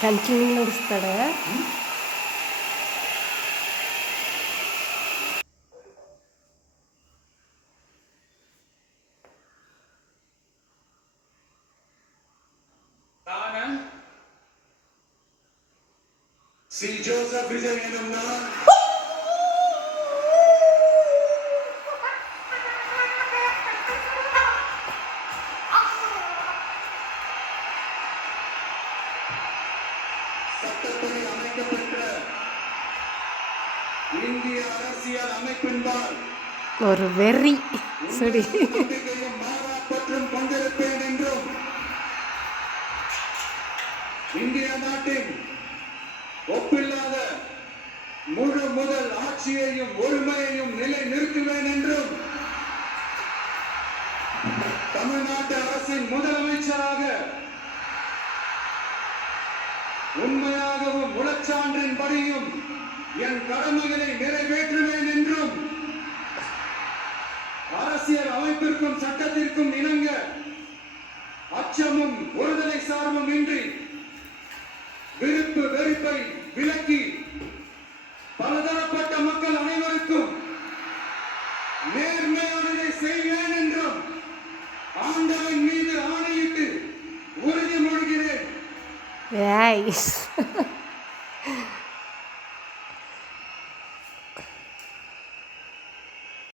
ಕಂಚಿನ ನುಡಿಸ್ತಾಳೆ. C Joseph Vijay ಎನ್ನುವ சட்டப்படி அமைக்கப்பட்ட இந்திய அரசியல் அமைப்பின்பால் ஒரு வெறி சரி மாறாப்பற்றும் கொண்டிருப்பேன் என்றும் இந்திய நாட்டின் ஒப்பில்லாத முழு முதல் ஆட்சியையும் ஒருமையையும் நிலை நிறுத்துவேன் என்றும் தமிழ்நாட்டு அரசின் முதலமைச்சராக உண்மையாகவும் முழச்சான்றின்படியும் என் கடமைகளை நிறைவேற்றுவேன் என்றும் அரசியல் அமைப்பிற்கும் சட்டத்திற்கும் இணங்க அச்சமும் ஒருதலை சார்பும் இன்றி விருப்பு வெறுப்பை விலக்கி பலதரப்பட்ட மக்கள் அனைவருக்கும் நேர்மையானதை செய்வேன் என்றும் ஆண்டவன் மீது ஆணையிட்டு உறுதிமொழிகிறேன்.